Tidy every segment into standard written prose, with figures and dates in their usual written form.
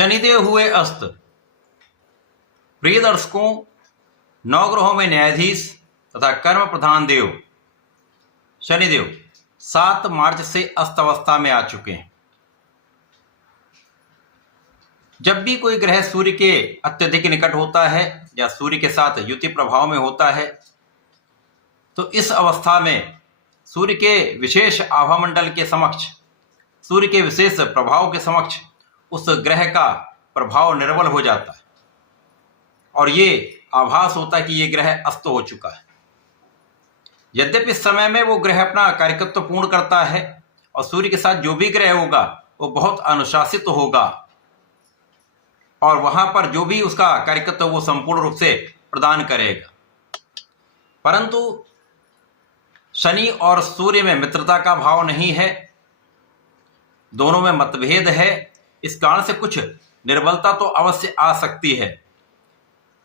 शनिदेव हुए अस्त। प्रिय दर्शकों, नवग्रहों में न्यायाधीश तथा कर्म प्रधान देव शनिदेव 7 मार्च से अस्त अवस्था में आ चुके हैं। जब भी कोई ग्रह सूर्य के अत्यधिक निकट होता है या सूर्य के साथ युति प्रभाव में होता है तो इस अवस्था में सूर्य के विशेष आभामंडल के समक्ष, सूर्य के विशेष प्रभाव के समक्ष उस ग्रह का प्रभाव निर्बल हो जाता है और ये आभास होता है कि ये ग्रह अस्त हो चुका है। यद्यपि इस समय में वो ग्रह अपना कार्यकत्व पूर्ण करता है और सूर्य के साथ जो भी ग्रह होगा वो बहुत अनुशासित होगा और वहां पर जो भी उसका कार्यकत्व वो संपूर्ण रूप से प्रदान करेगा। परंतु शनि और सूर्य में मित्रता का भाव नहीं है, दोनों में मतभेद है। इस कारण से कुछ निर्बलता तो अवश्य आ सकती है,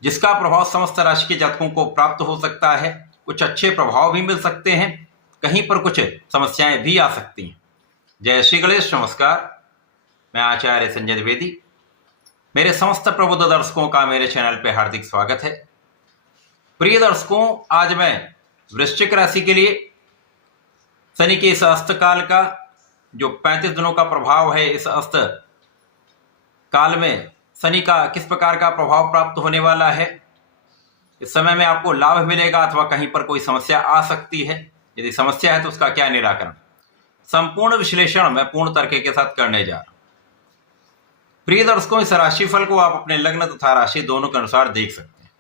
जिसका प्रभाव समस्त राशि के जातकों को प्राप्त हो सकता है। कुछ अच्छे प्रभाव भी मिल सकते हैं, कहीं पर कुछ समस्याएं भी आ सकती हैं। जय श्री गणेश। नमस्कार, मैं आचार्य संजय द्विवेदी। मेरे समस्त प्रबुद्ध दर्शकों का मेरे चैनल पे हार्दिक स्वागत है। प्रिय दर्शकों, आज मैं वृश्चिक राशि के लिए शनि के इस अस्त काल का जो 35 दिनों का प्रभाव है, इस अस्त काल में शनि का किस प्रकार का प्रभाव प्राप्त होने वाला है, इस समय में आपको लाभ मिलेगा अथवा कहीं पर कोई समस्या आ सकती है, यदि समस्या है तो उसका क्या निराकरण, संपूर्ण विश्लेषण मैं पूर्ण तर्क के साथ करने जा रहा हूं। प्रिय दर्शकों, इस राशिफल को आप अपने लग्न तथा राशि दोनों के अनुसार देख सकते हैं।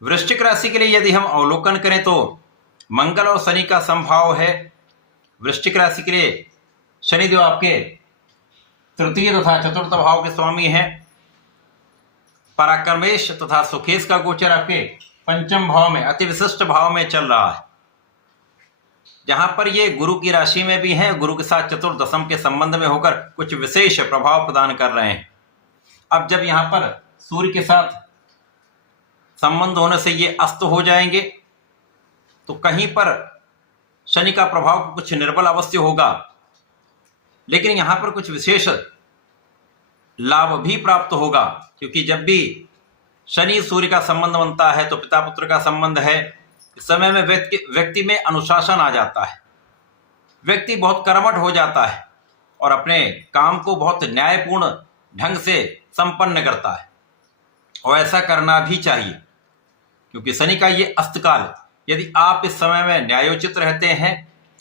वृश्चिक राशि के लिए यदि हम अवलोकन करें तो मंगल और शनि का समभाव है। वृश्चिक राशि के लिए शनिदेव आपके तृतीय तथा चतुर्थ भाव के स्वामी हैं। पराक्रमेश तथा सुखेश का गोचर आपके पंचम भाव में, अति विशिष्ट भाव में चल रहा है, जहां पर ये गुरु की राशि में भी है, गुरु के साथ चतुर्दशम के संबंध में होकर कुछ विशेष प्रभाव प्रदान कर रहे हैं। अब जब यहां पर सूर्य के साथ संबंध होने से ये अस्त हो जाएंगे तो कहीं पर शनि का प्रभाव कुछ निर्बल अवश्य होगा, लेकिन यहां पर कुछ विशेष लाभ भी प्राप्त होगा, क्योंकि जब भी शनि सूर्य का संबंध बनता है तो पिता पुत्र का संबंध है। इस समय में व्यक्ति में अनुशासन आ जाता है, व्यक्ति बहुत कर्मठ हो जाता है और अपने काम को बहुत न्यायपूर्ण ढंग से संपन्न करता है, और ऐसा करना भी चाहिए, क्योंकि शनि का ये अस्तकाल, यदि आप इस समय में न्यायोचित रहते हैं,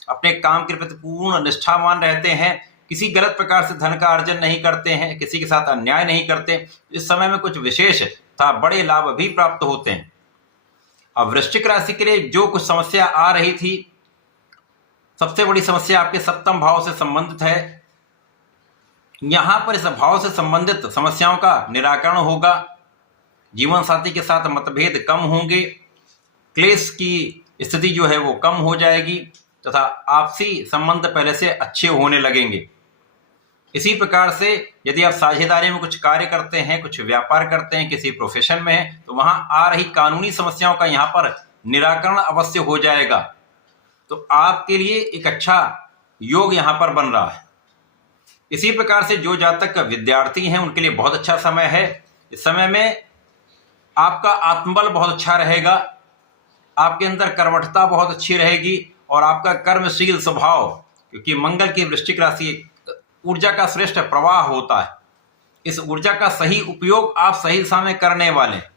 अपने काम के प्रति पूर्ण निष्ठावान रहते हैं, किसी गलत प्रकार से धन का अर्जन नहीं करते हैं, किसी के साथ अन्याय नहीं करते, इस समय में कुछ विशेष तथा बड़े लाभ भी प्राप्त होते हैं। अब वृश्चिक राशि के लिए जो कुछ समस्या आ रही थी, सबसे बड़ी समस्या आपके सप्तम भाव से संबंधित है। यहां पर इस भाव से संबंधित समस्याओं का निराकरण होगा, जीवन साथी के साथ मतभेद कम होंगे, क्लेश की स्थिति जो है वो कम हो जाएगी तथा आपसी संबंध पहले से अच्छे होने लगेंगे। इसी प्रकार से यदि आप साझेदारी में कुछ कार्य करते हैं, कुछ व्यापार करते हैं, किसी प्रोफेशन में हैं, तो वहां आ रही कानूनी समस्याओं का यहां पर निराकरण अवश्य हो जाएगा। तो आपके लिए एक अच्छा योग यहां पर बन रहा है। इसी प्रकार से जो जातक विद्यार्थी हैं उनके लिए बहुत अच्छा समय है। इस समय में आपका आत्मबल बहुत अच्छा रहेगा, आपके अंदर कर्मठता बहुत अच्छी रहेगी और आपका कर्मशील स्वभाव, क्योंकि मंगल की वृश्चिक राशि ऊर्जा का श्रेष्ठ प्रवाह होता है, इस ऊर्जा का सही उपयोग आप सही दिशा में करने वाले हैं।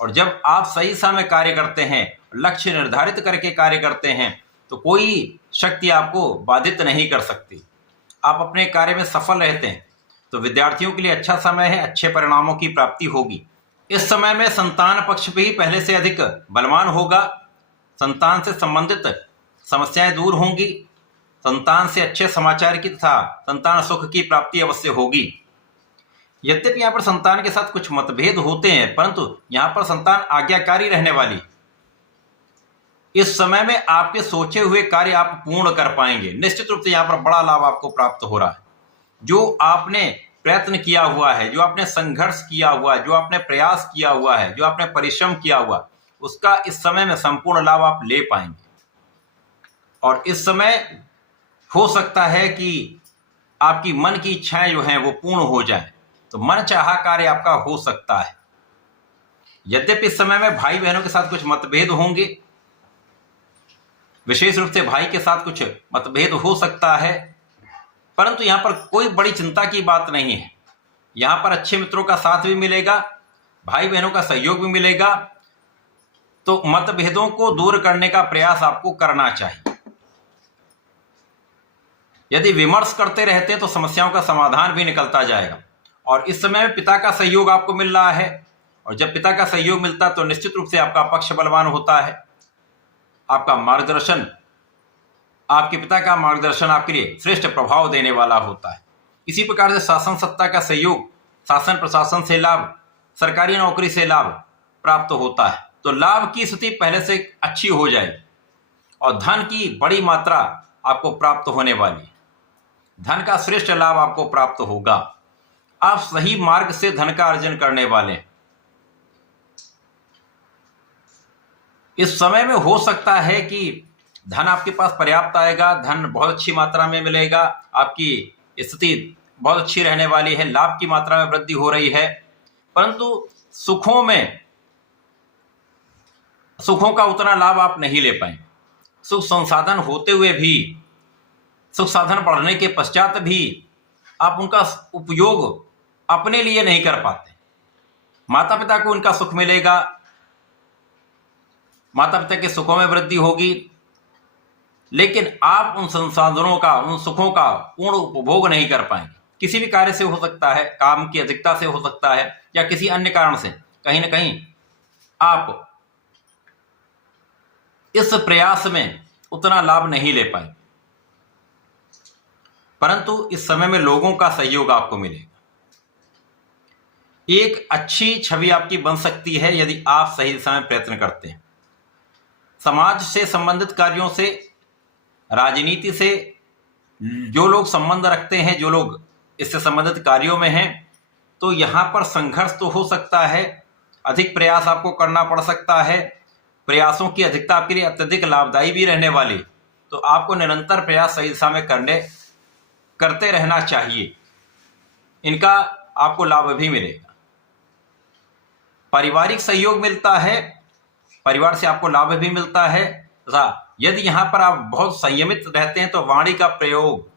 और जब आप सही दिशा में कार्य करते हैं, लक्ष्य निर्धारित करके कार्य करते हैं, तो कोई शक्ति आपको बाधित नहीं कर सकती, आप अपने कार्य में सफल रहते हैं। तो विद्यार्थियों के लिए अच्छा समय है, अच्छे परिणामों की प्राप्ति होगी। इस समय में संतान पक्ष भी पहले से अधिक बलवान होगा, संतान से संबंधित समस्याएं दूर होंगी, संतान से अच्छे समाचार की तथा संतान सुख की प्राप्ति अवश्य होगी। यद्यपि यहाँ पर संतान के साथ कुछ मतभेद होते हैं, परंतु यहाँ पर संतान आज्ञाकारी रहने वाली। इस समय में आपके सोचे हुए कार्य आप पूर्ण कर पाएंगे। निश्चित रूप से यहाँ पर बड़ा लाभ आपको प्राप्त हो रहा है। जो आपने प्रयत्न किया हुआ है, जो आपने संघर्ष किया हुआ है, जो आपने प्रयास किया हुआ है, जो आपने परिश्रम किया हुआ, उसका इस समय में संपूर्ण लाभ आप ले पाएंगे। और इस समय हो सकता है कि आपकी मन की इच्छाएं जो हैं वो पूर्ण हो जाएं। तो मनचाहा कार्य आपका हो सकता है। यद्यपि इस समय में भाई बहनों के साथ कुछ मतभेद होंगे, विशेष रूप से भाई के साथ कुछ मतभेद हो सकता है, परंतु यहां पर कोई बड़ी चिंता की बात नहीं है। यहां पर अच्छे मित्रों का साथ भी मिलेगा, भाई बहनों का सहयोग भी मिलेगा। तो मतभेदों को दूर करने का प्रयास आपको करना चाहिए। यदि विमर्श करते रहते तो समस्याओं का समाधान भी निकलता जाएगा। और इस समय में पिता का सहयोग आपको मिल रहा है, और जब पिता का सहयोग मिलता है तो निश्चित रूप से आपका पक्ष बलवान होता है। आपका मार्गदर्शन, आपके पिता का मार्गदर्शन आपके लिए श्रेष्ठ प्रभाव देने वाला होता है। इसी प्रकार से शासन सत्ता का सहयोग, शासन प्रशासन से लाभ, सरकारी नौकरी से लाभ प्राप्त होता है। तो लाभ की स्थिति पहले से अच्छी हो जाएगी और धन की बड़ी मात्रा आपको प्राप्त होने वाली है। धन का श्रेष्ठ लाभ आपको प्राप्त होगा। आप सही मार्ग से धन का अर्जन करने वाले हैं। इस समय में हो सकता है कि धन आपके पास पर्याप्त आएगा, धन बहुत अच्छी मात्रा में मिलेगा, आपकी स्थिति बहुत अच्छी रहने वाली है, लाभ की मात्रा में वृद्धि हो रही है। परंतु सुखों का उतना लाभ आप नहीं ले पाएंगे। सुख संसाधन होते हुए भी, सुख साधन बढ़ने के पश्चात भी आप उनका उपयोग अपने लिए नहीं कर पाते। माता पिता को उनका सुख मिलेगा, माता पिता के सुखों में वृद्धि होगी, लेकिन आप उन संसाधनों का, उन सुखों का पूर्ण उपभोग नहीं कर पाएंगे। किसी भी कार्य से हो सकता है, काम की अधिकता से हो सकता है, या किसी अन्य कारण से कहीं ना कहीं आप इस प्रयास में उतना लाभ नहीं ले पाए। परंतु इस समय में लोगों का सहयोग आपको मिलेगा। एक अच्छी छवि आपकी बन सकती है यदि आप सही दिशा में प्रयत्न करते हैं। समाज से संबंधित कार्यों से, राजनीति से जो लोग संबंध रखते हैं, जो लोग इससे संबंधित कार्यों में हैं, तो यहां पर संघर्ष तो हो सकता है, अधिक प्रयास आपको करना पड़ सकता है। प्रयासों की अधिकता आपके लिए अत्यधिक लाभदायी भी रहने वाली, तो आपको निरंतर प्रयास सही दिशा में करते रहना चाहिए। इनका आपको लाभ भी मिलेगा। पारिवारिक सहयोग मिलता है, परिवार से आपको लाभ भी मिलता है तथा यदि यहां पर आप बहुत संयमित रहते हैं तो वाणी का प्रयोग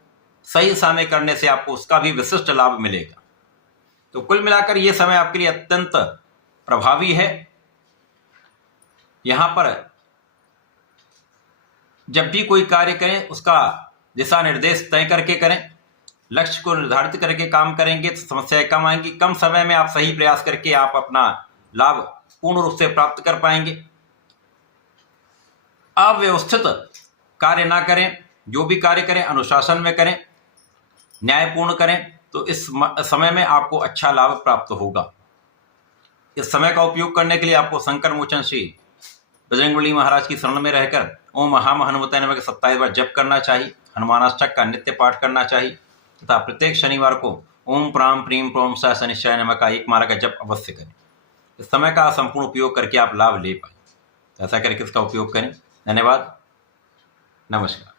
सही दिशा में करने से आपको उसका भी विशिष्ट लाभ मिलेगा। तो कुल मिलाकर यह समय आपके लिए अत्यंत प्रभावी है। यहां पर जब भी कोई कार्य करें उसका दिशा निर्देश तय करके करें, लक्ष्य को निर्धारित करके काम करेंगे तो समस्याएं कम आएंगी। कम समय में आप सही प्रयास करके आप अपना लाभ पूर्ण रूप से प्राप्त कर पाएंगे। अव्यवस्थित कार्य ना करें, जो भी कार्य करें अनुशासन में करें, न्यायपूर्ण करें, तो इस समय में आपको अच्छा लाभ प्राप्त होगा। इस समय का उपयोग करने के लिए आपको शंकर मोचन श्री बजरंगबली महाराज की शरण में रहकर ओम महाम हनुमते नमः 27 बार जप करना चाहिए। हनुमानाष्टक का नित्य पाठ करना चाहिए तथा प्रत्येक शनिवार को ओम प्राम प्रीम प्रोम स शनिश्चय नमः का एक माला का जप अवश्य करें। इस समय का संपूर्ण उपयोग करके आप लाभ ले पाए। ऐसा करके इसका उपयोग करें। धन्यवाद, नमस्कार।